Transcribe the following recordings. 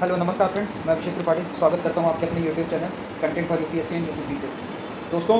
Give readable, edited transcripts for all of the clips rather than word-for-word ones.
Hello नमस्कार friends, मैं अभिषेक त्रिपाठी स्वागत करता हूं आपके अपने YouTube channel content for UPSC and UPPCS में। दोस्तों,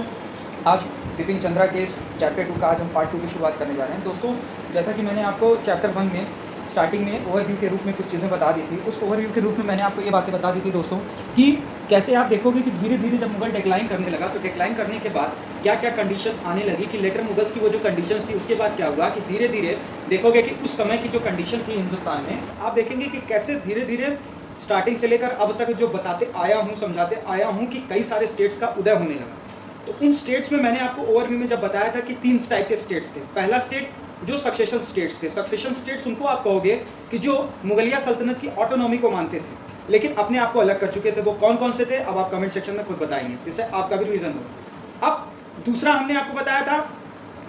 आज बिपिन चंद्रा के इस चैप्टर 2 का आज हम पार्ट 2 की शुरुआत करने जा रहे हैं। दोस्तों, जैसा कि मैंने आपको चैप्टर 1 में स्टार्टिंग में ओवरव्यू के रूप में कुछ चीज़ें बता दी थी, उस ओवरव्यू के रूप में मैंने आपको ये बातें बता दी थी दोस्तों कि कैसे आप देखोगे कि धीरे धीरे जब मुगल डिक्लाइन करने लगा, तो डिक्लाइन करने के बाद क्या क्या कंडीशंस आने लगी कि लेटर मुगल्स की वो जो कंडीशंस थी, उसके बाद क्या हुआ कि धीरे धीरे देखोगे कि उस समय की जो कंडीशन थी हिंदुस्तान में, आप देखेंगे कि कैसे धीरे धीरे स्टार्टिंग से लेकर अब तक जो बताते आया हूँ, समझाते आया हूँ कि कई सारे स्टेट्स का उदय होने लगा। तो उन स्टेट्स में मैंने आपको ओवरव्यू में जब बताया था कि 3 टाइप के स्टेट्स थे। पहला स्टेट जो सक्सेशन स्टेट्स थे। सक्सेशन स्टेट्स उनको आप कहोगे कि जो मुगलिया सल्तनत की ऑटोनॉमी को मानते थे, लेकिन अपने आप को अलग कर चुके थे। वो कौन कौन से थे, अब आप कमेंट सेक्शन में खुद बताएंगे, इससे आपका भी रिवीजन होगा। अब दूसरा हमने आपको बताया था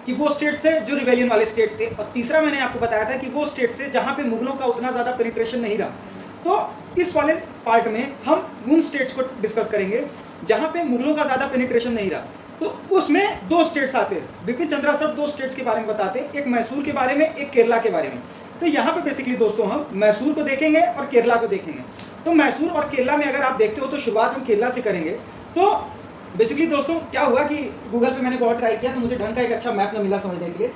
कि वो स्टेट्स थे जो रिवेलियन वाले स्टेट्स थे, और तीसरा मैंने आपको बताया था कि वो स्टेट्स थे जहाँ पे मुगलों का उतना ज़्यादा पेनिट्रेशन नहीं रहा। तो इस वाले पार्ट में हम उन स्टेट्स को डिस्कस करेंगे जहाँ पे मुगलों का ज़्यादा पेनिट्रेशन नहीं रहा। तो उसमें 2 स्टेट्स आते हैं। बिपिन चंद्रा सर 2 स्टेट्स के बारे में बताते हैं, एक मैसूर के बारे में, एक केरला के बारे में। तो यहाँ पे बेसिकली दोस्तों हम मैसूर को देखेंगे और केरला को देखेंगे। तो मैसूर और केरला में अगर आप देखते हो तो शुरुआत हम केरला से करेंगे। तो बेसिकली दोस्तों क्या हुआ कि गूगल पे मैंने बहुत ट्राई किया तो मुझे ढंग का एक अच्छा मैप न मिला समझने के लिए।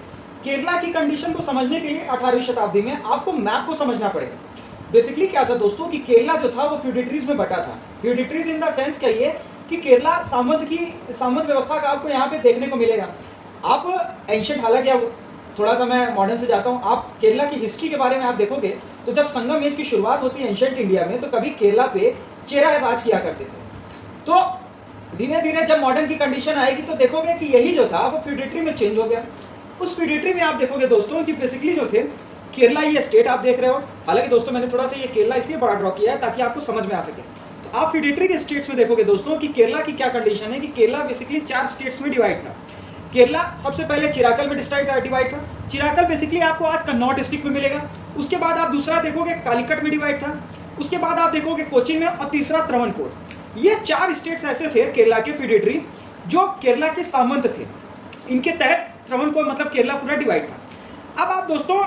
केरला की कंडीशन को समझने के लिए 18वीं शताब्दी में आपको मैप को समझना पड़ेगा। बेसिकली क्या था दोस्तों कि केरला जो था वो फ्यूडिटरीज में बटा था। फ्यूडिटरीज इन द सेंस कहिए कि केरला सामंत व्यवस्था का आपको यहाँ पे देखने को मिलेगा। आप एंशियंट, हालांकि अब थोड़ा सा मैं मॉडर्न से जाता हूँ, आप केरला की हिस्ट्री के बारे में आप देखोगे तो जब संगम एज की शुरुआत होती है एंशियंट इंडिया में, तो कभी केरला पे चेरा राज किया करते थे। तो धीरे धीरे जब मॉडर्न की कंडीशन आएगी तो देखोगे कि यही जो था वो फ्यूडिटरी में चेंज हो गया। उस फ्यूडिटरी में आप देखोगे दोस्तों कि बेसिकली जो थे केरला, ये स्टेट आप देख रहे हो। हालांकि दोस्तों मैंने थोड़ा सा ये केरला इसलिए बड़ा ड्रॉ किया है ताकि आपको समझ में आ सके। तो आप फ्यूडिटरी के स्टेट्स में देखोगे दोस्तों कि केरला की क्या कंडीशन है कि केरला बेसिकली 4 स्टेट्स में डिवाइड था। केरला सबसे पहले चिराकल में डिवाइड था। चिराकल बेसिकली आपको आज कन्नौज डिस्ट्रिक्ट में मिलेगा। उसके बाद आप दूसरा देखोगे कालीकट में डिवाइड था। उसके बाद आप देखोगे कोचीन में, और तीसरा त्रवणकोर। ये 4 स्टेट्स ऐसे थे केरला के फ्यूडिटरी जो केरला के सामंत थे। इनके तहत त्रवणकोर मतलब केरला पूरा डिवाइड था। अब आप दोस्तों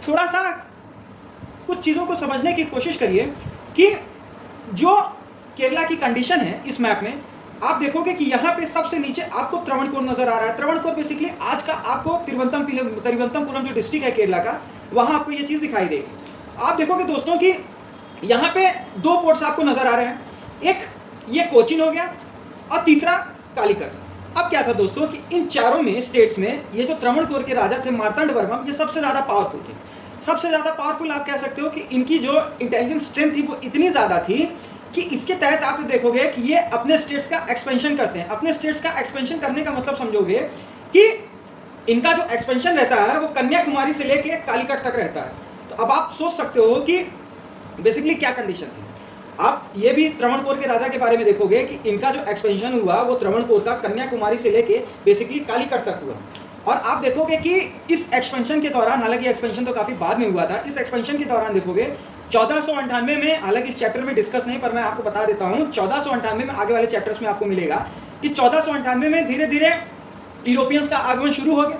थोड़ा सा कुछ चीज़ों को समझने की कोशिश करिए कि जो केरला की कंडीशन है इस मैप में, आप देखोगे कि यहाँ पे सबसे नीचे आपको त्रवणकोर नजर आ रहा है। त्रवणकोर बेसिकली आज का आपको तिरुवनंतपुरम जो डिस्ट्रिक्ट है केरला का, वहाँ आपको ये चीज़ दिखाई देगी। आप देखोगे दोस्तों कि यहाँ पे 2 पोर्ट्स आपको नजर आ रहे हैं, एक ये कोचीन हो गया और तीसरा कालीकट। अब क्या था दोस्तों कि इन चारों में स्टेट्स में ये जो त्रवणकोर के राजा थे मार्तंड वर्मा, ये सबसे ज़्यादा पावरफुल थे। सबसे ज़्यादा पावरफुल आप कह सकते हो कि इनकी जो इंटेलिजेंस स्ट्रेंथ थी वो इतनी ज़्यादा थी कि इसके तहत आप देखोगे कि ये अपने स्टेट्स का एक्सपेंशन करते हैं। अपने स्टेट्स का एक्सपेंशन करने का मतलब समझोगे कि इनका जो एक्सपेंशन रहता है वो कन्याकुमारी से लेके कालीकट तक रहता है। तो अब आप सोच सकते हो कि बेसिकली क्या कंडीशन थी। आप ये भी त्रवणकोर के राजा के बारे में देखोगे कि इनका जो एक्सपेंशन हुआ वो त्रवणकोर का कन्याकुमारी से लेके बेसिकली कालीकट तक हुआ। और आप देखोगे कि इस एक्सपेंशन के दौरान, हालांकि एक्सपेंशन तो काफ़ी बाद में हुआ था, इस एक्सपेंशन के दौरान देखोगे 1498 में, हालांकि इस चैप्टर में डिस्कस नहीं पर मैं आपको बता देता हूँ, 1498 में आगे वाले चैप्टर्स में आपको मिलेगा कि 1498 में धीरे धीरे यूरोपियंस का आगमन शुरू हो गया।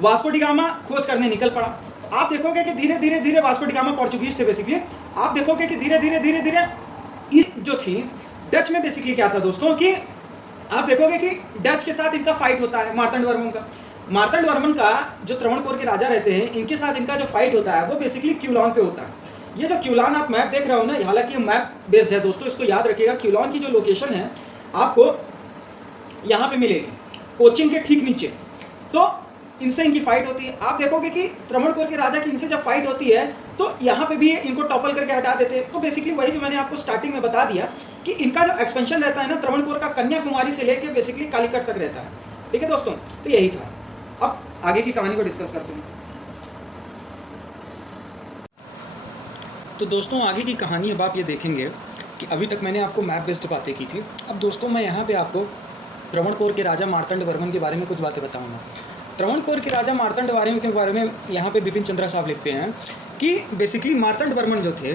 वास्को डी गामा खोज करने निकल पड़ा। तो आप देखोगे कि धीरे धीरे वास्को डी गामा पोर्चुगीज थे बेसिकली। आप देखोगे कि धीरे धीरे जो थी डच में बेसिकली क्या था दोस्तों कि आप देखोगे कि डच के साथ इनका फाइट होता है मार्तंड वर्मन का। मार्तंड वर्मन का जो त्रवणकोर के राजा रहते हैं, इनके साथ इनका जो फाइट होता है वो बेसिकली क्यूलॉन पे होता है। ये जो क्यूलॉन आप मैप देख रहे हो ना, हालांकि ये मैप बेस्ड है दोस्तों, इसको याद रखिएगा। क्यूलॉन की जो लोकेशन है आपको यहाँ पे मिलेगी, कोचिन के ठीक नीचे। तो इनसे इनकी फाइट होती है। आप देखोगे कि त्रवणकोर के राजा की इनसे जब फाइट होती है तो यहाँ पे भी इनको टॉपल करके हटा देते हैं। तो बेसिकली वही जो मैंने आपको स्टार्टिंग में बता दिया कि इनका जो एक्सपेंशन रहता है ना त्रवणकोर का, कन्याकुमारी से लेके बेसिकली कालीकट तक रहता है। ठीक है दोस्तों, तो यही था। अब आगे की कहानी को डिस्कस करते हैं। तो दोस्तों आगे की कहानी अब आप ये देखेंगे कि अभी तक मैंने आपको मैप बेस्ड बातें की थी। अब दोस्तों मैं यहाँ पे आपको त्रवणकोर के राजा मार्तंड वर्मन के बारे में कुछ बातें बताऊँगा। त्रवणकोर के राजा मार्तंड वर्मन के बारे में यहाँ पे बिपिन चंद्रा साहब लिखते हैं कि बेसिकली मार्तंड वर्मन जो थे,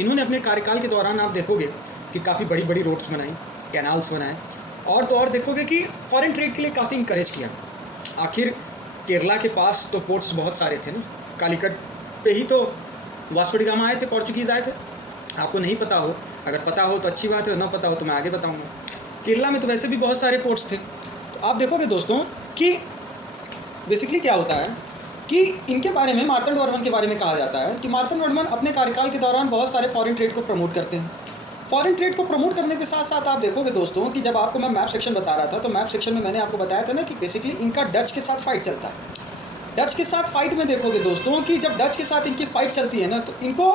इन्होंने अपने कार्यकाल के दौरान आप देखोगे कि काफ़ी बड़ी बड़ी रोड्स बनाई, कैनाल्स बनाए, और तो और देखोगे कि फॉरेन ट्रेड के लिए काफ़ी इंकरेज किया। आखिर केरला के पास तो पोर्ट्स बहुत सारे थे ना, कालीकट पे ही तो वास्को डी गामा आए थे, पोर्चुगीज़ आए थे। आपको नहीं पता हो, अगर पता हो तो अच्छी बात है, ना पता हो तो मैं आगे बताऊँगा। केरला में तो वैसे भी बहुत सारे पोर्ट्स थे। तो आप देखोगे दोस्तों कि बेसिकली क्या होता है कि इनके बारे में, मार्तंडवर्मन के बारे में कहा जाता है कि मार्तंडवर्मन अपने कार्यकाल के दौरान बहुत सारे फॉरेन ट्रेड को प्रमोट करते हैं। फॉरेन ट्रेड को प्रमोट करने के साथ साथ आप देखोगे दोस्तों कि जब आपको मैं मैप सेक्शन बता रहा था, तो मैप सेक्शन में मैंने आपको बताया था ना कि बेसिकली इनका डच के साथ फाइट चलता है। डच के साथ फाइट में देखोगे दोस्तों कि जब डच के साथ इनकी फाइट चलती है ना, तो इनको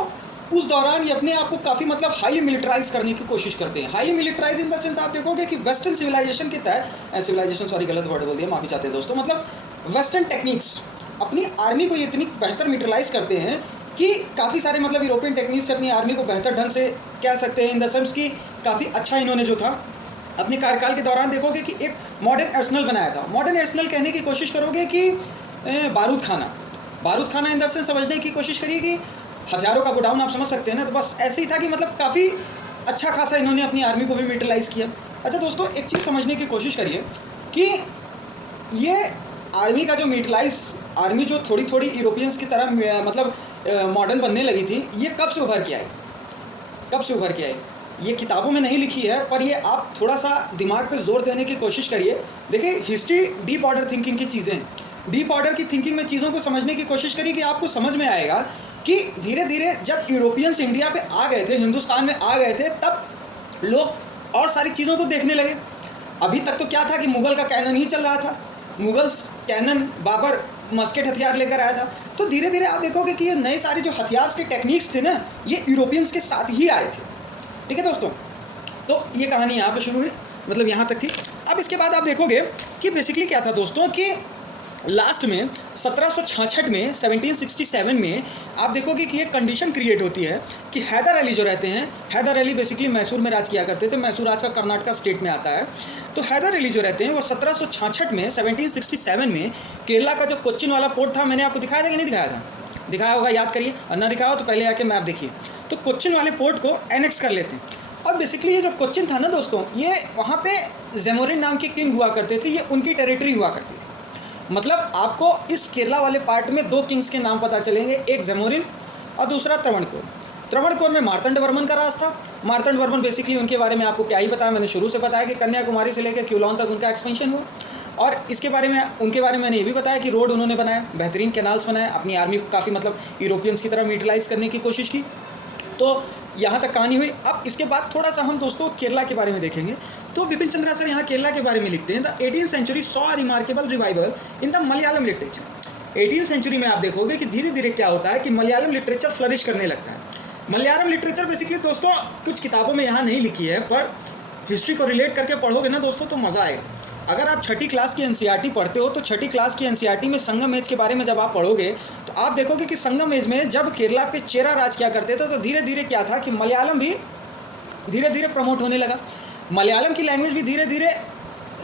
उस दौरान ये अपने आप को काफ़ी मतलब हाईली मिलिटराइज करने की कोशिश करते हैं। Highly militarise in the sense आप देखोगे कि वेस्टर्न सिविलाइजेशन के तहत, सिविलाइजेशन सॉरी गलत वर्ड बोल दिया, माफ़ी चाहते हैं दोस्तों, मतलब वेस्टर्न टेक्निक्स अपनी आर्मी को इतनी बेहतर मिलिटराइज करते हैं कि काफ़ी सारे मतलब यूरोपियन टेक्निक्स से अपनी आर्मी को बेहतर ढंग से कह सकते हैं, इन द सेंस कि काफ़ी अच्छा इन्होंने जो था अपने कार्यकाल के दौरान देखोगे कि एक मॉडर्न आर्सेनल बनाया था। मॉडर्न आर्सेनल कहने की कोशिश करोगे कि बारूद खाना इन द सेंस समझने की कोशिश करिए कि हथियारों का गोडाउन आप समझ सकते हैं ना। तो बस ऐसे ही था कि मतलब काफ़ी अच्छा खासा इन्होंने अपनी आर्मी को भी मिलिटराइज किया। अच्छा दोस्तों, एक चीज़ समझने की कोशिश करिए कि ये आर्मी का जो मिलिटराइज आर्मी जो थोड़ी थोड़ी यूरोपियंस की तरह मतलब मॉडर्न बनने लगी थी, ये कब से उभर के आई? ये किताबों में नहीं लिखी है, पर ये आप थोड़ा सा दिमाग पे जोर देने की कोशिश करिए। देखिए, हिस्ट्री डीप ऑर्डर थिंकिंग की चीज़ें हैं। डीप ऑर्डर की थिंकिंग में चीज़ों को समझने की कोशिश करिए कि आपको समझ में आएगा कि धीरे धीरे जब यूरोपियंस इंडिया पे आ गए थे, हिंदुस्तान में आ गए थे, तब लोग और सारी चीज़ों को देखने लगे। अभी तक तो क्या था कि मुग़ल का कैनन ही चल रहा था, मुग़ल्स कैनन, बाबर मस्केट हथियार लेकर आया था। तो धीरे धीरे आप देखोगे कि ये नए सारे जो हथियार के टेक्निक्स थे ना, ये यूरोपियंस के साथ ही आए थे। ठीक है दोस्तों, तो ये कहानी यहाँ पे शुरू हुई, मतलब यहाँ तक थी। अब इसके बाद आप देखोगे कि बेसिकली क्या था दोस्तों कि लास्ट में 1766 में 1767 में आप देखोगे कि एक कंडीशन क्रिएट होती है कि हैदर अली जो रहते हैं, हैदर अली बेसिकली मैसूर में राज किया करते थे। मैसूर आज का कर्नाटका स्टेट में आता है। तो हैदर अली जो रहते हैं वो 1766 में 1767 में केरला का जो कोच्चिन वाला पोर्ट था, मैंने आपको दिखाया था कि नहीं दिखाया था? दिखाया होगा, याद करिए, और ना दिखाया हो तो पहले आके मैप देखिए। तो कोच्चिन वाले पोर्ट को एनेक्स कर लेते हैं। और बेसिकली ये जो कोच्चिन था ना दोस्तों, ये वहाँ पे जेमोरिन नाम के किंग हुआ करते थे, ये उनकी टेरिटरी हुआ करती थी। मतलब आपको इस केरला वाले पार्ट में दो किंग्स के नाम पता चलेंगे, एक जेमोरिन और दूसरा त्रवणकोर। त्रवणकोर में मार्तंडवर्मन का राज था। मार्तंडवर्मन बेसिकली उनके बारे में आपको क्या ही बताया, मैंने शुरू से बताया कि कन्याकुमारी से लेकर क्यूलॉन तक उनका एक्सपेंशन हुआ। और इसके बारे में, उनके बारे में मैंने ये भी बताया कि रोड उन्होंने बनाया, बेहतरीन कैनाल्स बनाए, अपनी आर्मी को काफ़ी मतलब यूरोपियंस की तरह मिलिटराइज करने की कोशिश की। तो यहाँ तक कहानी हुई। अब इसके बाद थोड़ा सा हम दोस्तों केरला के बारे में देखेंगे। तो बिपिन चंद्रा सर यहाँ केरला के बारे में लिखते हैं, the 18th century saw a remarkable revival in the Malayalam literature. 18th century में आप देखोगे कि धीरे धीरे क्या होता है कि मलयालम लिटरेचर फ्लरिश करने लगता है। मलयालम लिटरेचर बेसिकली दोस्तों कुछ किताबों में यहाँ नहीं लिखी है, पर हिस्ट्री को रिलेट करके पढ़ोगे ना दोस्तों तो मज़ा आएगा। अगर आप छठी क्लास की एनसीईआरटी पढ़ते हो, तो छठी क्लास की एनसीईआरटी में संगम एज के बारे में जब आप पढ़ोगे तो आप देखोगे कि संगम एज में जब केरला पे चेरा राज किया करते थे, तो धीरे धीरे क्या था कि मलयालम भी धीरे धीरे प्रमोट होने लगा। मलयालम की लैंग्वेज भी धीरे धीरे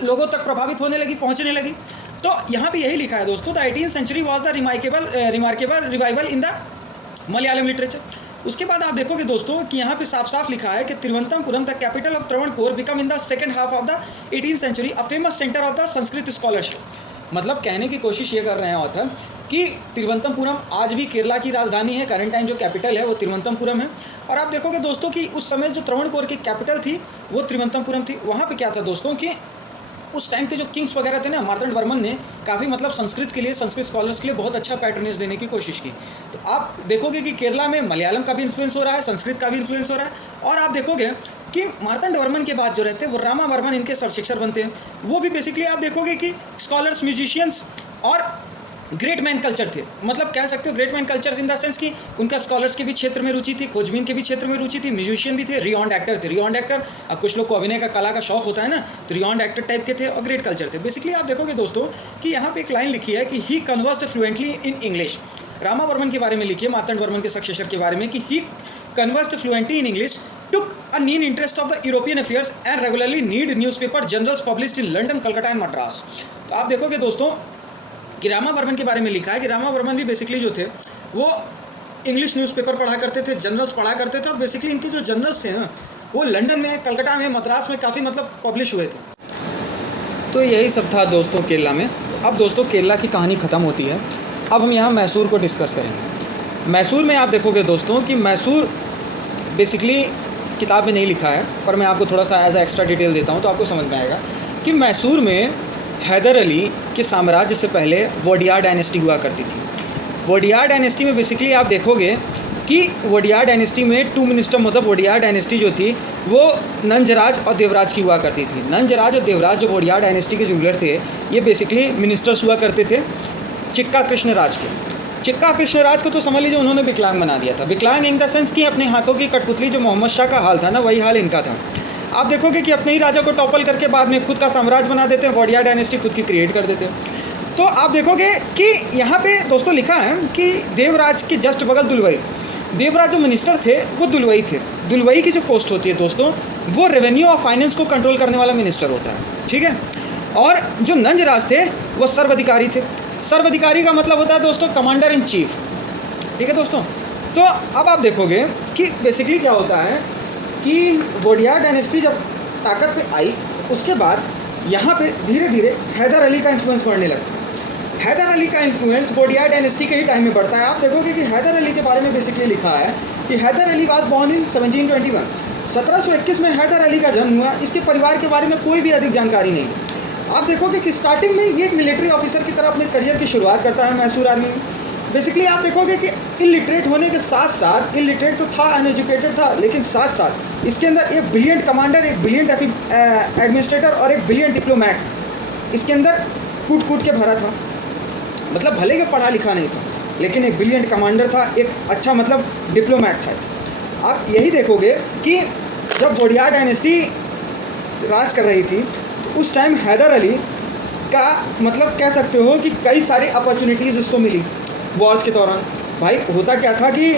लोगों तक प्रभावित होने लगी, पहुँचने लगी। तो यहाँ पे यही लिखा है दोस्तों, the 18th century was the remarkable revival in the Malayalam literature. उसके बाद आप देखोगे दोस्तों कि यहाँ पे साफ साफ लिखा है कि Thiruvananthapuram the capital of Travancore become in the second half of the 18th century a famous centre of the Sanskrit scholarship. मतलब कहने की कोशिश ये कर रहे हैं ऑथर कि तिरुवनंतपुरम आज भी केरला की राजधानी है, करंट टाइम जो कैपिटल है वो तिरुवनंतपुरम है। और आप देखोगे दोस्तों कि उस समय जो त्रवणकोर की कैपिटल थी वो तिरुवनंतपुरम थी। वहाँ पे क्या था दोस्तों कि उस टाइम के जो किंग्स वगैरह थे ना, मार्तंडवर्मन ने काफ़ी मतलब संस्कृत के लिए, संस्कृत स्कॉलर्स के लिए बहुत अच्छा पैटर्नेज देने की कोशिश की। तो आप देखोगे कि केरला में मलयालम का भी इन्फ्लुएंस हो रहा है, संस्कृत का भी इन्फ्लुएंस हो रहा है। और आप देखोगे कि मार्तंडवर्मन के बाद जो रहते हैं वो रामावर्मन इनके शिक्षक बनते हैं। वो भी बेसिकली आप देखोगे कि स्कॉलर्स, म्यूजिशियंस और ग्रेट मैन कल्चर थे। मतलब कह सकते हो great man cultures in the sense कि उनका स्कॉलर्स के भी क्षेत्र में रुचि थी, खोजबीन के भी क्षेत्र में रुचि थी, म्यूजिशियन भी थे, रियॉन्ड एक्टर थे। रियॉन्ड एक्टर, अब कुछ लोग को अभिनय का कला का शौक होता है ना, तो रियॉन्ड एक्टर टाइप के थे और ग्रेट कल्चर थे। बेसिकली आप देखोगे दोस्तों कि यहाँ पे एक लाइन लिखी है कि he conversed fluently in English. रामावर्मन के बारे में लिखी है, मार्तंडवर्मन के सक्सेसर के बारे में, कि he conversed fluently in English, took a keen interest of the European affairs and regularly read newspaper journals published in London, Calcutta and Madras। तो आप देखोगे दोस्तों कि रामावर्मन के बारे में लिखा है कि रामावर्मन भी बेसिकली जो थे वो इंग्लिश न्यूज़पेपर पढ़ा करते थे, जर्नल्स पढ़ा करते थे। और बेसिकली इनके जो जर्नल्स थे ना वो लंदन में, कलकत्ता में, मद्रास में काफ़ी मतलब पब्लिश हुए थे। तो यही सब था दोस्तों केरला में। अब दोस्तों केरला की कहानी ख़त्म होती है। अब हम यहाँ मैसूर को डिस्कस करेंगे। मैसूर में आप देखोगे दोस्तों कि मैसूर बेसिकली किताब में नहीं लिखा है, पर मैं आपको थोड़ा सा एज ए एक्स्ट्रा डिटेल देता हूँ तो आपको समझ में आएगा कि मैसूर में हैदर अली के साम्राज्य से पहले वोडियार डायनेस्टी हुआ करती थी। वोडियार डायनेस्टी में बेसिकली आप देखोगे कि वोडियार डायनेस्टी में 2 मिनिस्टर, मतलब वोडियार डायनेस्टी जो थी वो नंजराज और देवराज की हुआ करती थी। नंजराज और देवराज जो वोडियार डायनेस्टी के जो रूलर थे, ये बेसिकली मिनिस्टर्स हुआ करते थे चिक्का कृष्णराज के। चिक्का कृष्णराज को तो समझ लीजिए उन्होंने विकलांग बना दिया था। विकलांग इन द सेंस कि अपने हाथों की कठपुतली, जो मोहम्मद शाह का हाल था ना, वही हाल इनका था। आप देखोगे कि अपने ही राजा को टॉपल करके बाद में खुद का साम्राज्य बना देते हैं, वोडियार डायनेस्टी खुद की क्रिएट कर देते हैं। तो आप देखोगे कि यहाँ पे दोस्तों लिखा है कि देवराज के जस्ट बगल दुलवई, देवराज जो मिनिस्टर थे वो दुलवई थे। दुलवई की जो पोस्ट होती है दोस्तों, वो रेवेन्यू और फाइनेंस को कंट्रोल करने वाला मिनिस्टर होता है, ठीक है। और जो नंजराज थे वो सर्वाधिकारी थे। सर्वाधिकारी का मतलब होता है दोस्तों कमांडर इन चीफ, ठीक है दोस्तों। तो अब आप देखोगे कि बेसिकली क्या होता है कि वोडियार डायनेस्टी जब ताकत पे आई, उसके बाद यहाँ पे धीरे धीरे हैदर अली का इन्फ्लुएंस बढ़ने लगता है। हैदर अली का इन्फ्लुएंस वोडियार डायनेस्टी के ही टाइम में बढ़ता है। आप देखोगे कि हैदर अली के बारे में बेसिकली लिखा है कि Hyder Ali was born in 1721। 1721 में हैदर अली का जन्म हुआ। इसके परिवार के बारे में कोई भी अधिक जानकारी नहीं है। आप देखोगे कि स्टार्टिंग में ये एक मिलिट्री ऑफिसर की तरह अपने करियर की शुरुआत करता है मैसूर आर्मी में। बेसिकली आप देखोगे कि इलिटरेट होने के साथ साथ, इलिटरेट तो था, अनएजुकेटेड था, लेकिन साथ साथ इसके अंदर एक ब्रिलियंट कमांडर, एक ब्रिलियंट एडमिनिस्ट्रेटर और एक ब्रिलियंट डिप्लोमैट इसके अंदर कूट कूट के भरा था। मतलब भले के पढ़ा लिखा नहीं था, लेकिन एक ब्रिलियंट कमांडर था, एक अच्छा मतलब डिप्लोमैट था। आप यही देखोगे कि जब वोडियार डायनेस्टी राज कर रही थी, तो उस टाइम हैदर अली का मतलब कह सकते हो कि कई सारी अपॉर्चुनिटीज़ इसको मिली वॉर्स के दौरान। भाई होता क्या था कि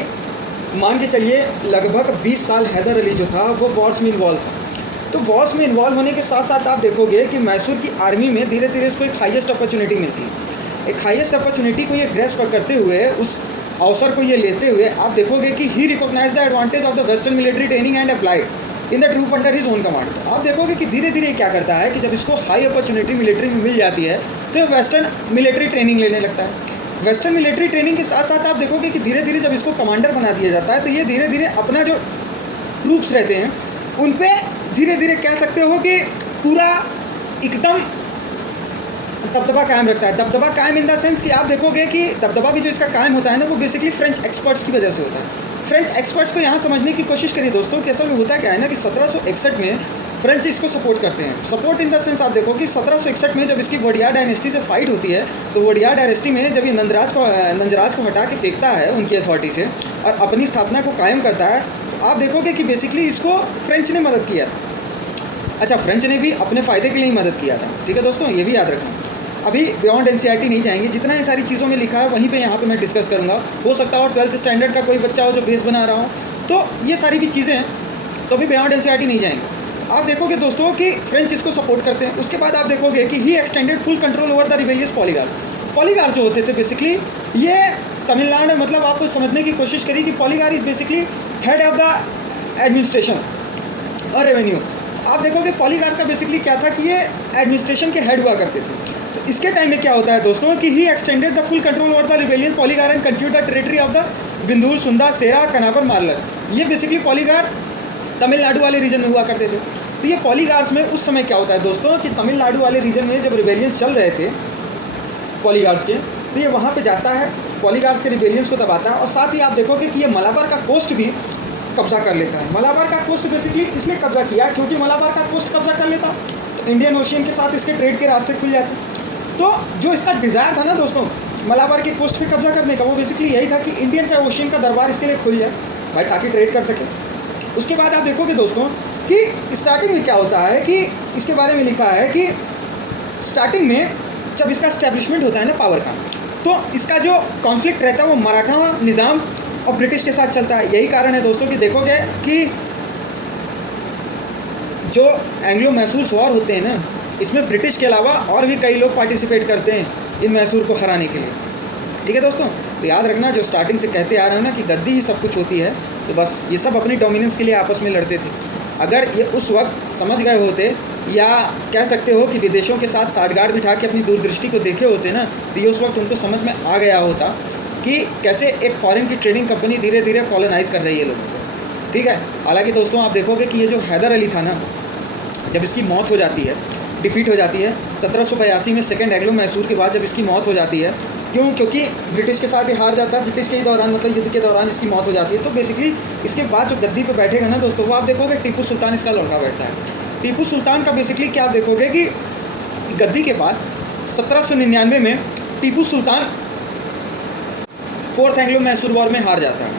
मान के चलिए लगभग 20 साल हैदर अली जो था वो वॉर्स में इन्वॉल्व था। तो वॉर्स में इन्वॉल्व होने के साथ साथ आप देखोगे कि मैसूर की आर्मी में धीरे धीरे इसको एक हाईएस्ट अपॉर्चुनिटी मिलती है। एक हाईएस्ट अपॉर्चुनिटी को ये ग्रेस्प करते हुए, उस अवसर को ये लेते हुए, आप देखोगे कि he recognise the advantage of the western military training and applied in the troop under his own command. आप देखोगे कि धीरे धीरे क्या करता है कि जब इसको हाई अपॉर्चुनिटी मिलिट्री में मिल जाती है तो ये वेस्टर्न मिलिट्री ट्रेनिंग लेने लगता है। वेस्टर्न मिलिट्री ट्रेनिंग के साथ साथ आप देखोगे कि धीरे धीरे जब इसको कमांडर बना दिया जाता है, तो ये धीरे धीरे अपना जो ट्रूप्स रहते हैं उन पर धीरे धीरे कह सकते हो कि पूरा एकदम दबदबा कायम रखता है। दबदबा कायम इन द सेंस कि आप देखोगे कि दबदबा भी जो इसका कायम होता है ना, वो बेसिकली फ्रेंच एक्सपर्ट्स की वजह से होता है। फ्रेंच एक्सपर्ट्स को यहाँ समझने की कोशिश करिए दोस्तों कि असल में होता क्या है ना कि 1761 में फ्रेंच इसको सपोर्ट करते हैं। सपोर्ट इन द सेंस आप देखो कि 1761 में जब इसकी वोडियार डायनेस्टी से फाइट होती है, तो वोडियार डायनेस्टी में जब ये नंजराज को हटा के फेंकता है उनकी अथॉरिटी से और अपनी स्थापना को कायम करता है, तो आप देखोगे कि बेसिकली इसको फ्रेंच ने मदद किया था। अच्छा, फ्रेंच ने भी अपने फ़ायदे के लिए ही मदद किया था, ठीक है दोस्तों, ये भी याद रखना। अभी बियॉन्ड एनसीईआरटी नहीं जाएंगे, जितना ये सारी चीज़ों में लिखा है वहीं पे यहाँ पे मैं डिस्कस करूँगा। हो सकता है और 12th स्टैंडर्ड का कोई बच्चा हो जो बेस बना रहा हो, तो ये सारी भी चीज़ें हैं, तो अभी बियॉन्ड एनसीईआरटी नहीं जाएंगे। आप देखोगे दोस्तों कि फ्रेंच इसको सपोर्ट करते हैं। उसके बाद आप देखोगे कि he extended full control over the rebellious poligars. Poligars जो होते थे बेसिकली ये तमिलनाडु में, मतलब आपको समझने की कोशिश करिए कि poligar is basically head of the administration और रेवेन्यू। आप देखोगे पॉलीगार का बेसिकली क्या था कि ये एडमिनिस्ट्रेशन के हेड हुआ करते थे। तो इसके टाइम में क्या होता है दोस्तों कि he extended the full control over the rebellion poligar and continued the territory of the Bednur, Sunda, Sera, Canara, Malabar. ये बेसिकली पॉलीगार तमिलनाडु वाले रीजन में हुआ करते थे। तो ये पॉलीगार्स में उस समय क्या होता है दोस्तों कि तमिलनाडु वाले रीजन में जब रिबेलियंस चल रहे थे पॉलीगार्स के, तो ये वहाँ पे जाता है, पॉलीगार्स के रिबेलियंस को दबाता है। और साथ ही आप देखोगे कि ये मलाबार का कोस्ट भी कब्जा कर लेता है। मलाबार का कोस्ट बेसिकली इसलिए कब्जा किया क्योंकि मलाबार का कोस्ट कब्जा कर लेता तो इंडियन ओशियन के साथ इसके ट्रेड के रास्ते खुल जाते। तो जो इसका डिज़ायर था ना दोस्तों मलाबार के कोस्ट पे कब्जा करने का, वो बेसिकली यही था कि इंडियन का ओशियन का दरबार इसके लिए खुल जाए भाई, ताकि ट्रेड कर सके। उसके बाद आप देखोगे दोस्तों कि स्टार्टिंग में क्या होता है कि इसके बारे में लिखा है कि स्टार्टिंग में जब इसका इस्टेब्लिशमेंट होता है ना पावर का, तो इसका जो कॉन्फ्लिक्ट रहता है वो मराठा निज़ाम और ब्रिटिश के साथ चलता है। यही कारण है दोस्तों कि देखोगे कि जो एंग्लो मैसूर वॉर होते हैं ना, इसमें ब्रिटिश के अलावा और भी कई लोग पार्टिसिपेट करते हैं इन मैसूर को हराने के लिए, ठीक है दोस्तों। तो याद रखना, जो स्टार्टिंग से कहते आ रहे हैं ना कि गद्दी ही सब कुछ होती है, तो बस ये सब अपनी डोमिनेंस के लिए आपस में लड़ते थे। अगर ये उस वक्त समझ गए होते, या कह सकते हो कि विदेशों के साथ साठगांठ बिठा के अपनी दूरदृष्टि को देखे होते ना, तो ये उस वक्त उनको समझ में आ गया होता कि कैसे एक फॉरेन की ट्रेडिंग कंपनी धीरे धीरे कॉलोनाइज़ कर रही है लोगों को। ठीक है। हालांकि दोस्तों आप देखोगे कि ये जो हैदर अली था ना, जब इसकी मौत हो जाती है, डिफीट हो जाती है 1782 में सेकेंड एंग्लो मैसूर के बाद जब इसकी मौत हो जाती है, क्योंकि ब्रिटिश के साथ ये हार जाता है, ब्रिटिश के ही दौरान मतलब युद्ध के दौरान इसकी मौत हो जाती है। तो बेसिकली इसके बाद जो गद्दी पे बैठेगा ना दोस्तों, वो आप देखोगे टीपू सुल्तान इसका लड़का बैठता है। टीपू सुल्तान का बेसिकली क्या आप देखोगे कि गद्दी के बाद 1799 में Tipu Sultan fourth Anglo Mysore war में हार जाता है।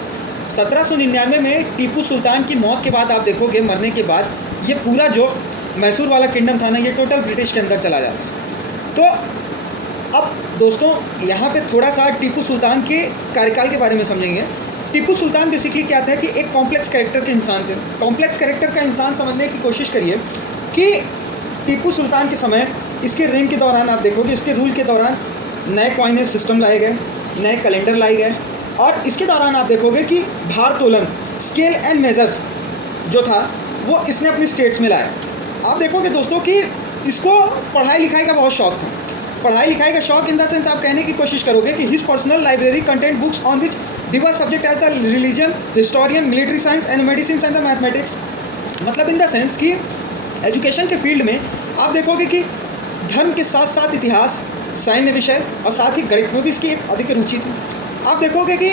1799 में टीपू सुल्तान की मौत के बाद आप देखोगे, मरने के बाद ये पूरा जो मैसूर वाला किंगडम था ना, ये टोटल ब्रिटिश के अंदर चला जाता है। तो अब दोस्तों यहाँ पे थोड़ा सा टीपू सुल्तान के कार्यकाल के बारे में समझेंगे। टीपू सुल्तान बेसिकली क्या था कि एक कॉम्प्लेक्स कैरेक्टर के इंसान थे। कॉम्प्लेक्स कैरेक्टर का इंसान समझने की कोशिश करिए कि टीपू सुल्तान के समय, इसके रेन के दौरान आप देखोगे, इसके रूल के दौरान नए कॉइनेज सिस्टम लाए गए, नए कैलेंडर लाए गए, और इसके दौरान आप देखोगे कि भार तोलन, स्केल एंड मेजर्स जो था वो इसने अपनी स्टेट्स में लाया। आप देखोगे दोस्तों कि इसको पढ़ाई लिखाई का बहुत शौक था। पढ़ाई लिखाई का शौक इन द सेंस आप कहने की कोशिश करोगे कि his personal library content books on which diverse subject as the religion, historian, military science and medicine and the mathematics. मतलब इन द सेंस कि एजुकेशन के फील्ड में आप देखोगे कि धर्म के साथ साथ इतिहास, सैन्य विषय और साथ ही गणित में भी इसकी एक अधिक रुचि थी। आप देखोगे कि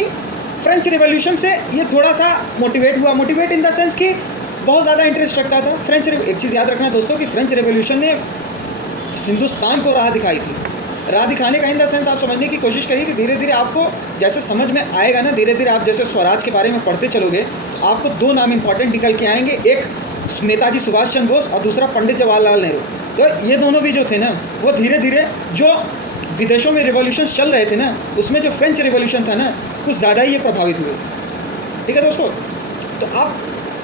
फ्रेंच रिवॉल्यूशन से ये थोड़ा सा मोटिवेट इन द सेंस कि बहुत ज़्यादा इंटरेस्ट रखता था। एक चीज़ याद रखना दोस्तों कि फ्रेंच रिवॉल्यूशन ने हिंदुस्तान को राह दिखाई थी। राह दिखाने का इन द सेंस आप समझने की कोशिश करिए कि धीरे धीरे आपको जैसे समझ में आएगा ना, धीरे धीरे आप जैसे स्वराज के बारे में पढ़ते चलोगे, आपको दो नाम इंपॉर्टेंट निकल के आएंगे, एक नेताजी सुभाष चंद्र बोस और दूसरा पंडित जवाहरलाल नेहरू। तो ये दोनों भी जो थे ना, वो धीरे धीरे जो विदेशों में रिवॉल्यूशन चल रहे थे ना, उसमें जो फ्रेंच रिवॉल्यूशन था ना, कुछ ज़्यादा ही ये प्रभावित हुए थे। ठीक है दोस्तों, तो आप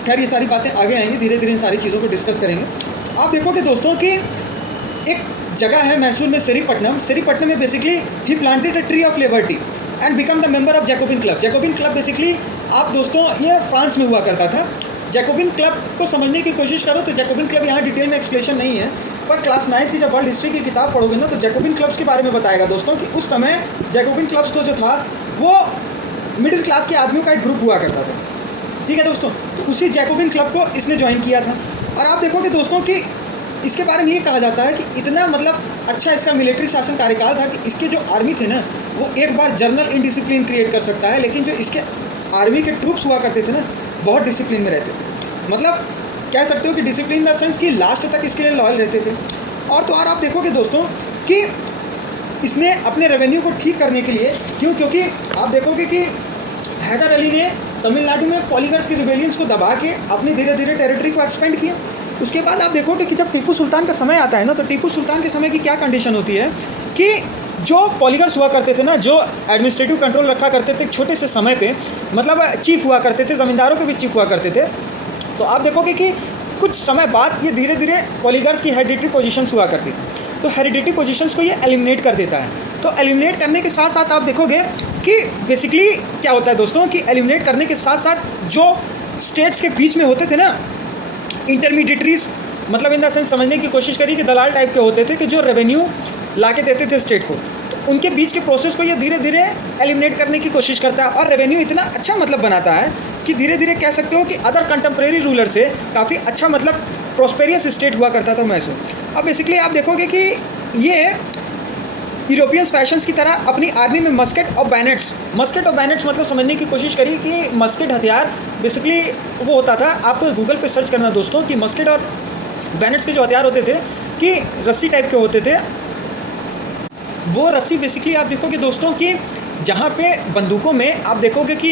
खैर ये सारी बातें आगे आएंगी, धीरे धीरे इन सारी चीज़ों को डिस्कस करेंगे। आप देखोगे दोस्तों कि एक जगह है मैसूर में सेरीपट्टनम में basically he planted a tree of liberty and become the member of Jacobin club. Jacobin club basically आप दोस्तों ये फ्रांस में हुआ करता था। जैकोबिन क्लब को समझने की कोशिश करो तो जैकोबिन क्लब यहाँ डिटेल में एक्सप्लेनेशन नहीं है, पर क्लास 9 की जब वर्ल्ड हिस्ट्री की किताब पढ़ोगे ना, तो जैकोबिन क्लब्स के बारे में बताएगा दोस्तों कि उस समय जैकोबिन क्लब्स तो जो था वो मिडिल क्लास के आदमियों का एक ग्रुप हुआ करता था। ठीक है दोस्तों, तो उसी जैकोबिन क्लब को इसने ज्वाइन किया था। और आप देखोगे दोस्तों कि इसके बारे में ये कहा जाता है कि इतना मतलब अच्छा इसका मिलिट्री शासन कार्यकाल था कि इसके जो आर्मी थे ना, वो एक बार जर्नल इनडिसिप्लिन क्रिएट कर सकता है, लेकिन जो इसके आर्मी के ट्रूप्स हुआ करते थे ना, बहुत डिसिप्लिन में रहते थे। मतलब कह सकते हो कि डिसिप्लिन इन द सेंस कि लास्ट तक इसके लिए लॉयल रहते थे। और तो और आप देखोगे दोस्तों कि इसने अपने रेवेन्यू को ठीक करने के लिए, क्योंकि आप देखोगे कि हैदर अली ने तमिलनाडु में पॉलीगर्स की रिबेलियंस को दबा के अपनी धीरे धीरे टेरिटरी को एक्सपेंड किया। उसके बाद आप देखोगे कि जब टीपू सुल्तान का समय आता है ना, तो टीपू सुल्तान के समय की क्या कंडीशन होती है कि जो पॉलीगर्स हुआ करते थे ना, जो एडमिनिस्ट्रेटिव कंट्रोल रखा करते थे छोटे से समय पे, मतलब चीफ हुआ करते थे, ज़मींदारों के भी चीफ हुआ करते थे। तो आप देखोगे कि कुछ समय बाद ये धीरे धीरे पॉलीगर्स की हेरिडिटरी पोजीशंस हुआ करती थी, तो हेरिडिटरी पोजीशंस को ये एलिमिनेट कर देता है। तो एलिमिनेट करने के साथ साथ आप देखोगे कि बेसिकली क्या होता है दोस्तों कि एलिमिनेट करने के साथ साथ जो स्टेट्स के बीच में होते थे ना इंटरमीडिएटरीज, मतलब इन द सेंस समझने की कोशिश करिए कि दलाल टाइप के होते थे कि जो रेवेन्यू ला के देते थे स्टेट को, तो उनके बीच के प्रोसेस को ये धीरे धीरे एलिमिनेट करने की कोशिश करता है और रेवेन्यू इतना अच्छा मतलब बनाता है कि धीरे धीरे कह सकते हो कि अदर कंटेम्प्रेरी रूलर से काफ़ी अच्छा मतलब प्रोस्पेरियस स्टेट हुआ करता था मैसूर। अब बेसिकली आप देखोगे कि ये यूरोपियन फैशंस की तरह अपनी आर्मी में मस्केट और बैनेट्स मतलब समझने की कोशिश करिए कि मस्केट हथियार बेसिकली वो होता था, आपको गूगल पे सर्च करना दोस्तों कि मस्केट और बैनेट्स के जो हथियार होते थे कि रस्सी टाइप के होते थे। वो रस्सी बेसिकली आप देखोगे दोस्तों कि जहाँ पे बंदूकों में आप देखोगे कि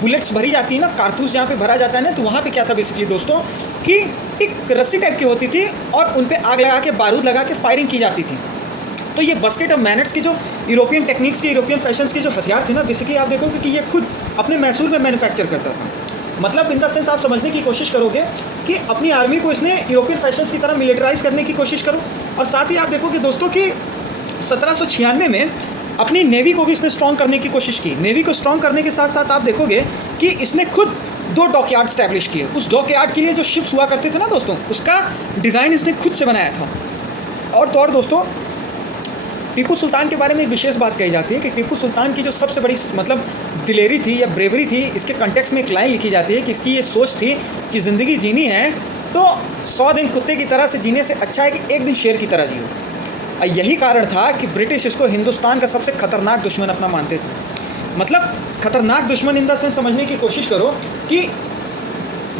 बुलेट्स भरी जाती है ना, कारतूस जहाँ पे भरा जाता है ना, तो वहाँ पे क्या था बेसिकली दोस्तों कि एक रस्सी टाइप की होती थी और उन पे आग लगा के बारूद लगा के फायरिंग की जाती थी। तो ये मस्केट और बैनेट्स की जो यूरोपियन टेक्निक्स के यूरोपियन फैशंस के जो हथियार थे ना, बेसिकली आप देखोगे कि ये खुद अपने मैसूर में मैन्युफैक्चर करता था। मतलब इन द सेंस आप समझने की कोशिश करोगे कि अपनी आर्मी को इसने यूरोपियन फैशंस की तरह मिलिटराइज करने की कोशिश करो। और साथ ही आप देखोगे दोस्तों कि 1796 में अपनी नेवी को भी इसने स्ट्रॉन्ग करने की कोशिश की। नेवी को स्ट्रॉन्ग करने के साथ साथ आप देखोगे कि इसने खुद 2 डॉकयार्ड स्टैब्लिश किए। उस डॉकयार्ड के लिए जो शिप्स हुआ करते थे ना दोस्तों, उसका डिज़ाइन इसने खुद से बनाया था। और तो और दोस्तों टीपू सुल्तान के बारे में एक विशेष बात कही जाती है कि टीपू सुल्तान की जो सबसे बड़ी मतलब दिलेरी थी या ब्रेवरी थी, इसके कंटेक्स्ट में एक लाइन लिखी जाती है कि इसकी ये सोच थी कि ज़िंदगी जीनी है तो 100 दिन कुत्ते की तरह से जीने से अच्छा है कि एक दिन शेर की तरह जियो। और यही कारण था कि ब्रिटिश इसको हिंदुस्तान का सबसे खतरनाक दुश्मन अपना मानते थे। मतलब खतरनाक दुश्मन इन द सेंस समझने की कोशिश करो कि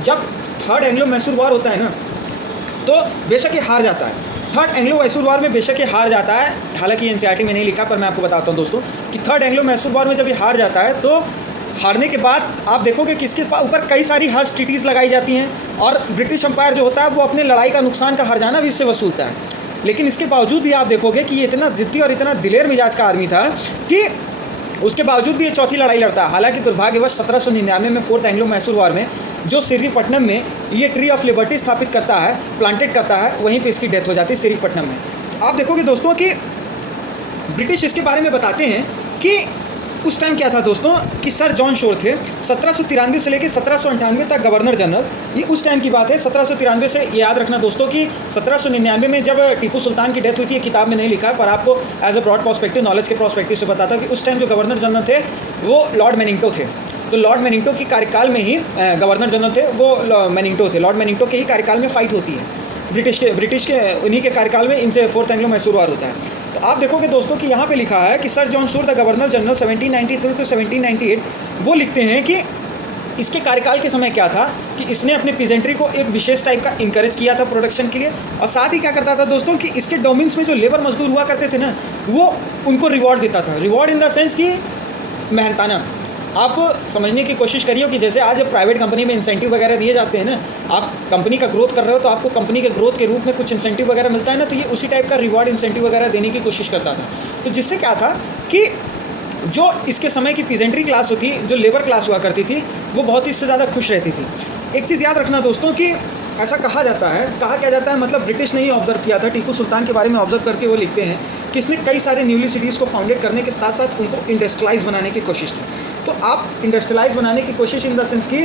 जब थर्ड एंग्लो मैसूर वॉर होता है ना, तो बेशक ये हार जाता है। थर्ड एंग्लो मैसूर वॉर में बेशक ये हार जाता है, हालांकि एनसीईआरटी में नहीं लिखा, पर मैं आपको बताता हूँ दोस्तों कि थर्ड एंग्लो मैसूर वॉर में जब ये हार जाता है तो हारने के बाद आप देखोगे कि इसके ऊपर कई सारी हर्ष ट्रीटीज़ लगाई जाती हैं और ब्रिटिश एम्पायर जो होता है वो अपने लड़ाई का नुकसान का हर्जाना भी इससे वसूलता है। लेकिन इसके बावजूद भी आप देखोगे कि ये इतना ज़िद्दी और इतना दिलेर मिजाज का आदमी था कि उसके बावजूद भी ये चौथी लड़ाई लड़ता है। हालांकि दुर्भाग्यवश 1799 में फोर्थ एंग्लो मैसूर वॉर में जो श्रीपट्टनम में ये ट्री ऑफ लिबर्टी स्थापित करता है, प्लांटेड करता है, वहीं पे इसकी डेथ हो जाती है श्रीपट्टनम में। तो आप देखोगे दोस्तों कि ब्रिटिश इसके बारे में बताते हैं कि उस टाइम क्या था दोस्तों कि सर जॉन शोर थे, 1793 से लेकर 1798 तक गवर्नर जनरल। ये उस टाइम की बात है, 1793 से। याद रखना दोस्तों कि 1799 में जब टीपू सुल्तान की डेथ हुई थी, ये किताब में नहीं लिखा है, पर आपको as a broad perspective, knowledge के पर्सपेक्टिव से बताता कि उस टाइम जो गवर्नर जनरल थे वो लॉर्ड मेनिंगटो थे। तो लॉर्ड मेनिंगटो की कार्यकाल में ही गवर्नर जनरल थे वो मेनिंगटो थे। लॉर्ड मेनिंगटो के ही कार्यकाल में फ़ाइट होती है ब्रिटिश के उन्हीं के कार्यकाल में इनसे फोर्थ एंग्लो मैसूर वॉर होता है। तो आप देखोगे दोस्तों कि यहाँ पे लिखा है कि sir John Shore the governor general 1793 to 1798, वो लिखते हैं कि इसके कार्यकाल के समय क्या था कि इसने अपने पीजेंट्री को एक विशेष टाइप का इंकरेज किया था प्रोडक्शन के लिए, और साथ ही क्या करता था दोस्तों कि इसके डोमेन्स में जो लेबर मजदूर हुआ करते थे ना, वो उनको रिवॉर्ड देता था। रिवॉर्ड इन द सेंस कि मेहनताना। आप समझने की कोशिश करिए कि जैसे आज प्राइवेट कंपनी में इंसेंटिव वगैरह दिए जाते हैं ना, आप कंपनी का ग्रोथ कर रहे हो तो आपको कंपनी के ग्रोथ के रूप में कुछ इंसेंटिव वगैरह मिलता है ना, तो ये उसी टाइप का रिवॉर्ड इंसेंटिव वगैरह देने की कोशिश करता था। तो जिससे क्या था कि जो इसके समय की पीजेंट्री क्लास होती, जो लेबर क्लास हुआ करती थी, वो बहुत ही इससे ज़्यादा खुश रहती थी। एक चीज़ याद रखना दोस्तों कि ऐसा कहा जाता है, कहा क्या जाता है, मतलब ब्रिटिश ने ही ऑब्जर्व किया था, टीपू सुल्तान के बारे में ऑब्जर्व करके वो लिखते हैं कि इसने कई सारे न्यूली सिटीज़ को फाउंडेड करने के साथ साथ उनको इंडस्ट्रियलाइज बनाने की कोशिश की। तो आप इंडस्ट्रियलाइज बनाने की कोशिश इन द सेंस की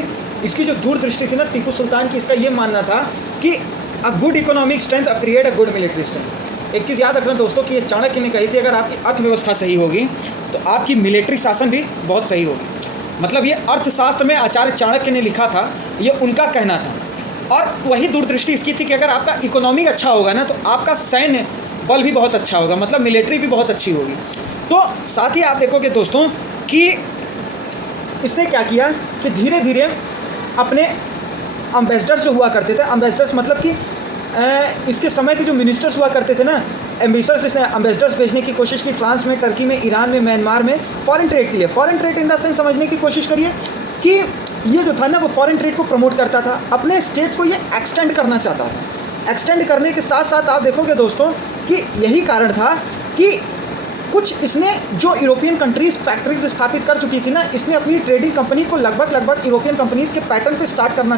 इसकी जो दूरदृष्टि थी ना टीपू सुल्तान की, इसका ये मानना था कि a good economic strength create a good military strength. एक चीज़ याद रखना दोस्तों कि ये चाणक्य ने कही थी, अगर आपकी अर्थव्यवस्था सही होगी तो आपकी मिलिट्री शासन भी बहुत सही होगी। मतलब ये अर्थशास्त्र में आचार्य चाणक्य ने लिखा था, ये उनका कहना था। और वही दूरदृष्टि इसकी थी कि अगर आपका इकोनॉमी अच्छा होगा ना, तो आपका सैन्य बल भी बहुत अच्छा होगा, मतलब मिलिट्री भी बहुत अच्छी होगी। तो साथ ही आप देखोगे दोस्तों कि इसने क्या किया कि धीरे धीरे अपने अम्बेसडर्स जो हुआ करते थे, अम्बेसडर्स मतलब कि इसके समय के जो मिनिस्टर्स हुआ करते थे ना, एम्बेसडर्स, इसने अम्बेसडर्स भेजने की कोशिश की फ्रांस में, टर्की में, ईरान में, म्यांमार में, फॉरेन ट्रेड के लिए। Foreign trade in the sense समझने की कोशिश करिए कि ये जो था ना वो फॉरेन ट्रेड को प्रमोट करता था, अपने स्टेट्स को ये एक्सटेंड करना चाहता था। एक्सटेंड करने के साथ साथ आप देखोगे दोस्तों कि यही कारण था कि कुछ इसने जो यूरोपियन कंट्रीज़ फैक्ट्रीज स्थापित कर चुकी थी ना, इसने अपनी ट्रेडिंग कंपनी को लगभग यूरोपियन कंपनीज़ के पैटर्न पे स्टार्ट करना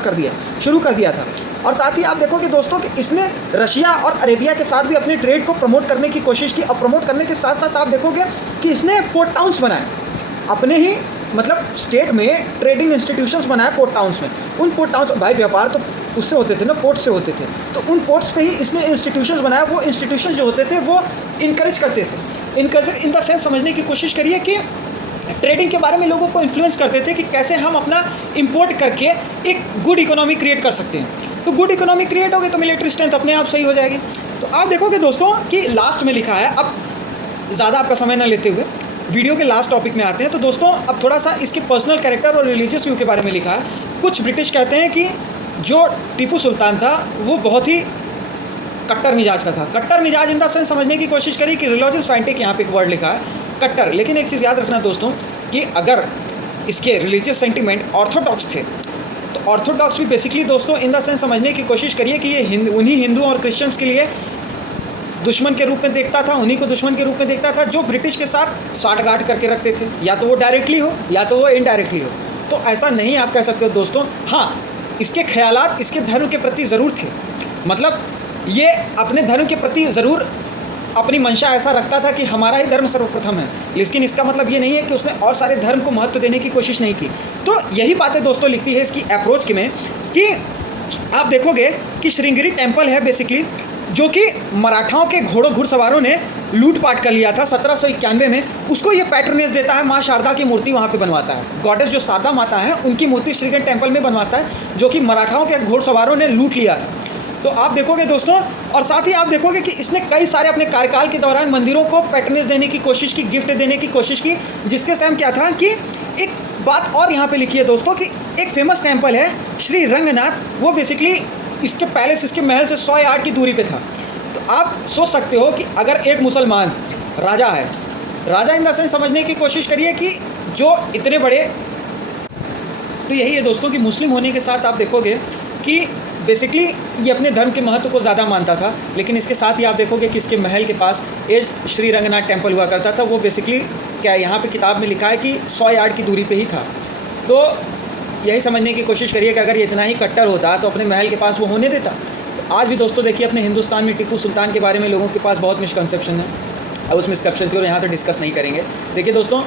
शुरू कर दिया था। और साथ ही आप देखोगे दोस्तों कि इसने रशिया और अरेबिया के साथ भी अपने ट्रेड को प्रमोट करने की कोशिश की। और प्रमोट करने के साथ साथ आप देखोगे कि इसने पोर्ट टाउन्स बनाए अपने ही, मतलब स्टेट में ट्रेडिंग इंस्टीट्यूशंस बनाए पोर्ट टाउन्स में। उन पोर्ट टाउन्स, भाई व्यापार तो उससे होते थे ना, पोर्ट से होते थे, तो उन पोर्ट्स पे ही इसने इंस्टीट्यूशंस बनाए। वो इंस्टीट्यूशंस जो होते थे वो इनकरेज करते थे। इनकरेज इन द सेंस समझने की कोशिश करिए कि ट्रेडिंग के बारे में लोगों को इन्फ्लुएंस करते थे कि कैसे हम अपना इंपोर्ट करके एक गुड इकोनॉमी क्रिएट कर सकते हैं। तो गुड इकोनॉमी क्रिएट होगी तो मिलिट्री स्ट्रेंथ अपने आप सही हो जाएगी। तो आप देखोगे दोस्तों कि लास्ट में लिखा है, अब ज़्यादा आपका समय न लेते हुए वीडियो के लास्ट टॉपिक में आते हैं। तो दोस्तों अब थोड़ा सा इसके पर्सनल कैरेक्टर और रिलीजियस व्यू के बारे में लिखा है। कुछ ब्रिटिश कहते हैं कि जो टीपू सुल्तान था वो बहुत ही कट्टर मिजाज का था। कट्टर मिजाज इन द सेंस समझने की कोशिश करी कि रिलीजियस फैंटिक, यहाँ पे एक वर्ड लिखा है कट्टर। लेकिन एक चीज़ याद रखना दोस्तों कि अगर इसके रिलीजियस सेंटिमेंट ऑर्थोडॉक्स थे, तो ऑर्थोडॉक्स भी बेसिकली दोस्तों इन द सेंस समझने की कोशिश करिए कि ये उन्हीं हिंदू और क्रिश्चियंस के लिए दुश्मन के रूप में देखता था, उन्हीं को दुश्मन के रूप में देखता था जो ब्रिटिश के साथ साठगांठ करके रखते थे, या तो वो डायरेक्टली हो या तो वो इनडायरेक्टली हो। तो ऐसा नहीं आप कह सकते हो दोस्तों। हाँ, इसके ख्यालात इसके धर्म के प्रति ज़रूर थे, मतलब ये अपने धर्म के प्रति ज़रूर अपनी मंशा ऐसा रखता था कि हमारा ही धर्म सर्वप्रथम है, लेकिन इसका मतलब ये नहीं है कि उसने और सारे धर्म को महत्व देने की कोशिश नहीं की। तो यही बातें दोस्तों लिखती है इसकी अप्रोच के में कि आप देखोगे कि श्रृंगेरी टेम्पल है बेसिकली, जो कि मराठाओं के घुड़सवारों ने लूटपाट कर लिया था 1791 में, उसको ये पैट्रोनेज देता है। माँ शारदा की मूर्ति वहाँ पे बनवाता है। गॉडेस जो शारदा माता है उनकी मूर्ति श्रीगंज टेम्पल में बनवाता है, जो कि मराठाओं के घुड़सवारों ने लूट लिया था। तो आप देखोगे दोस्तों, और साथ ही आप देखोगे कि इसने कई सारे अपने कार्यकाल के दौरान मंदिरों को पैट्रोनेज देने की कोशिश की, गिफ्ट देने की कोशिश की, जिसके टाइम क्या था कि एक बात और यहाँ पे लिखी है दोस्तों कि एक फेमस टेम्पल है श्री रंगनाथ, वो बेसिकली इसके पैलेस, इसके महल से 100 यार्ड की दूरी पे था। तो आप सोच सकते हो कि अगर एक मुसलमान राजा है, राजा इन द सेंस समझने की कोशिश करिए कि जो इतने बड़े, तो यही है दोस्तों कि मुस्लिम होने के साथ आप देखोगे कि बेसिकली ये अपने धर्म के महत्व को ज़्यादा मानता था। लेकिन इसके साथ ही आप देखोगे कि इसके महल के पास एक श्री रंगनाथ टेम्पल हुआ करता था। वो बेसिकली क्या है, यहाँ पे किताब में लिखा है कि 100 यार्ड की दूरी पे ही था। तो यही समझने की कोशिश करिए कि अगर ये इतना ही कट्टर होता तो अपने महल के पास वो होने देता। तो आज भी दोस्तों देखिए अपने हिंदुस्तान में टीपू सुल्तान के बारे में लोगों के पास बहुत मिसकंसेप्शन है, और उस मिसकंसेप्शन को यहाँ तो डिस्कस नहीं करेंगे। देखिए दोस्तों,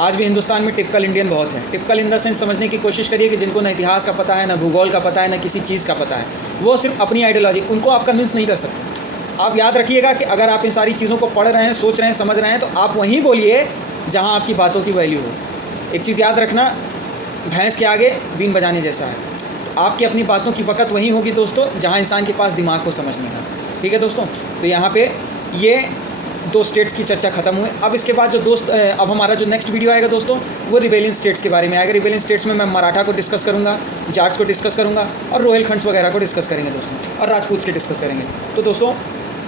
आज भी हिंदुस्तान में टिपिकल इंडियन बहुत है। टिपिकल इन द सेंस समझने की कोशिश करिए कि जिनको ना इतिहास का पता है, ना भूगोल का पता है, ना किसी चीज़ का पता है, वो सिर्फ अपनी आइडियोलॉजी, उनको आप कन्विंस नहीं कर सकते। आप याद रखिएगा कि अगर आप इन सारी चीज़ों को पढ़ रहे हैं, सोच रहे हैं, समझ रहे हैं, तो आप वहीं बोलिए जहाँ आपकी बातों की वैल्यू हो। एक चीज़ याद रखना, भैंस के आगे बीन बजाने जैसा है। तो आपकी अपनी बातों की वक़्त वहीं होगी दोस्तों जहाँ इंसान के पास दिमाग को समझने का। ठीक है दोस्तों, तो यहाँ पे ये 2 स्टेट्स की चर्चा खत्म हुई। अब इसके बाद अब हमारा जो नेक्स्ट वीडियो आएगा दोस्तों, वो रिबेलियन स्टेट्स के बारे में आएगा। रिबेलियन स्टेट्स में मैं मराठा को डिस्कस करूँगा, जाट्स को डिस्कस करूँगा, और रोहिलखंड्स वगैरह को डिस्कस करेंगे दोस्तों, और राजपूत के डिस्कस करेंगे। तो दोस्तों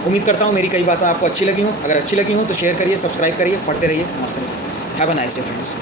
उम्मीद करता हूँ मेरी कई बातें आपको अच्छी लगी हों। अगर अच्छी लगी हों तो शेयर करिए, सब्सक्राइब करिए, पढ़ते रहिए, मस्त रहिए। Have a nice day friends.